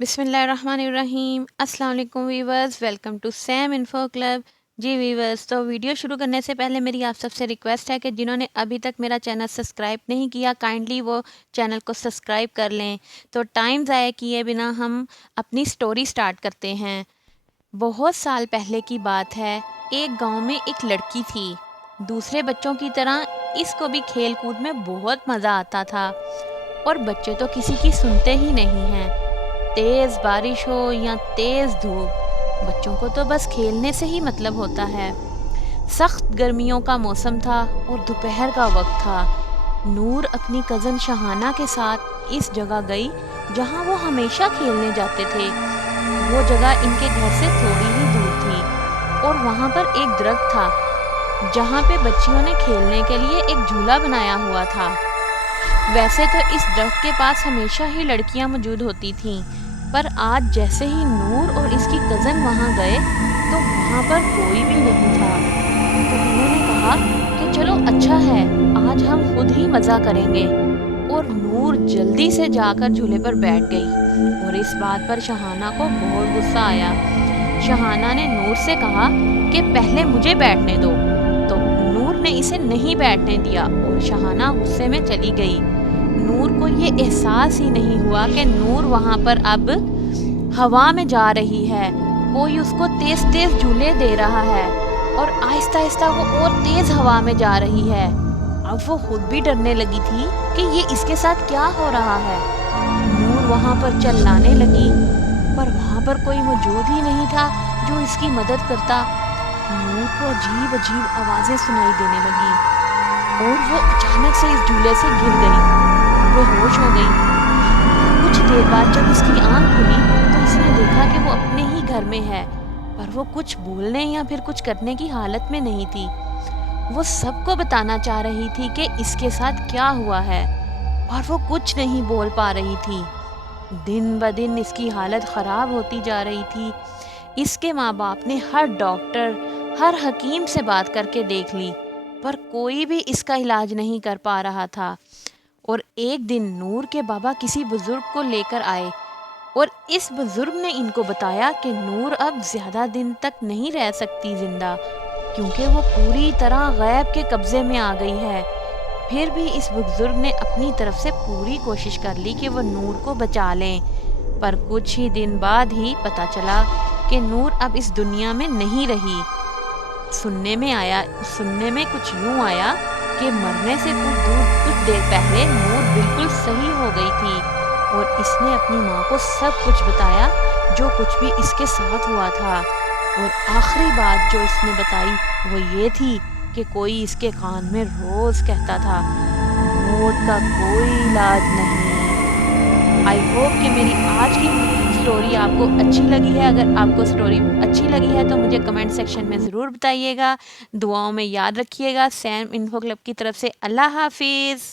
بسم اللہ الرحمن الرحیم۔ السلام علیکم viewers, welcome to same info club. جی ویورز، تو ویڈیو شروع کرنے سے پہلے میری آپ سب سے ریکویسٹ ہے کہ جنہوں نے ابھی تک میرا چینل سبسکرائب نہیں کیا، کائنڈلی وہ چینل کو سبسکرائب کر لیں۔ تو ٹائم ضائع کیے بنا ہم اپنی سٹوری سٹارٹ کرتے ہیں۔ بہت سال پہلے کی بات ہے، ایک گاؤں میں ایک لڑکی تھی۔ دوسرے بچوں کی طرح اس کو بھی کھیل کود میں بہت مزہ آتا تھا، اور بچے تو کسی کی سنتے ہی نہیں ہیں۔ تیز بارش ہو یا تیز دھوپ، بچوں کو تو بس کھیلنے سے ہی مطلب ہوتا ہے۔ سخت گرمیوں کا موسم تھا اور دوپہر کا وقت تھا۔ نور اپنی کزن شہانہ کے ساتھ اس جگہ گئی جہاں وہ ہمیشہ کھیلنے جاتے تھے۔ وہ جگہ ان کے گھر سے تھوڑی ہی دور تھی، اور وہاں پر ایک درخت تھا جہاں پہ بچیوں نے کھیلنے کے لیے ایک جھولا بنایا ہوا تھا۔ ویسے تو اس درخت کے پاس ہمیشہ ہی لڑکیاں موجود ہوتی تھیں، پر آج جیسے ہی نور اور اس کی کزن وہاں گئے تو وہاں پر کوئی بھی نہیں تھا۔ تو انہوں نے کہا کہ چلو اچھا ہے، آج ہم خود ہی مزہ کریں گے، اور نور جلدی سے جا کر جھولے پر بیٹھ گئی، اور اس بات پر شہانہ کو بہت غصہ آیا۔ شہانہ نے نور سے کہا کہ پہلے مجھے بیٹھنے دو، تو نور نے اسے نہیں بیٹھنے دیا اور شہانہ غصے میں چلی گئی۔ نور کو یہ احساس ہی نہیں ہوا کہ نور وہاں پر اب ہوا میں جا رہی ہے، کوئی اس کو تیز تیز جھولے دے رہا ہے، اور آہستہ آہستہ وہ اور تیز ہوا میں جا رہی ہے۔ اب وہ خود بھی ڈرنے لگی تھی کہ یہ اس کے ساتھ کیا ہو رہا ہے۔ نور وہاں پر چلانے لگی، پر وہاں پر کوئی موجود ہی نہیں تھا جو اس کی مدد کرتا۔ نور کو عجیب عجیب آوازیں سنائی دینے لگی، اور وہ اچانک سے اس جھولے سے گر گئی اور بے ہوش ہو گئی۔ کچھ دیر بعد جب اس کی آنکھ کھلی تو اس نے دیکھا کہ وہ اپنے ہی گھر میں ہے، پر وہ کچھ بولنے یا پھر کچھ کرنے کی حالت میں نہیں تھی۔ وہ سب کو بتانا چاہ رہی تھی کہ اس کے ساتھ کیا ہوا ہے، اور وہ کچھ نہیں بول پا رہی تھی۔ دن بدن اس کی حالت خراب ہوتی جا رہی تھی۔ اس کے ماں باپ نے ہر ڈاکٹر، ہر حکیم سے بات کر کے دیکھ لی، پر کوئی بھی اس کا علاج نہیں کر پا رہا تھا۔ اور ایک دن نور کے بابا کسی بزرگ کو لے کر آئے، اور اس بزرگ نے ان کو بتایا کہ نور اب زیادہ دن تک نہیں رہ سکتی زندہ، کیونکہ وہ پوری طرح غیب کے قبضے میں آ گئی ہے۔ پھر بھی اس بزرگ نے اپنی طرف سے پوری کوشش کر لی کہ وہ نور کو بچا لیں، پر کچھ ہی دن بعد ہی پتہ چلا کہ نور اب اس دنیا میں نہیں رہی۔ سننے میں کچھ یوں آیا کہ مرنے سے کچھ دیر پہلے نور بالکل صحیح ہو گئی تھی، اور اس نے اپنی ماں کو سب کچھ بتایا جو کچھ بھی اس کے ساتھ ہوا تھا۔ اور آخری بات جو اس نے بتائی وہ یہ تھی کہ کوئی اس کے کان میں روز کہتا تھا، موت کا کوئی علاج نہیں۔ آئی ہوپ کہ میری آج کی سٹوری آپ کو اچھی لگی ہے۔ اگر آپ کو سٹوری اچھی لگی ہے تو مجھے کمنٹ سیکشن میں ضرور بتائیے گا۔ دعاؤں میں یاد رکھیے گا۔ سیم انفو کلب کی طرف سے اللہ حافظ۔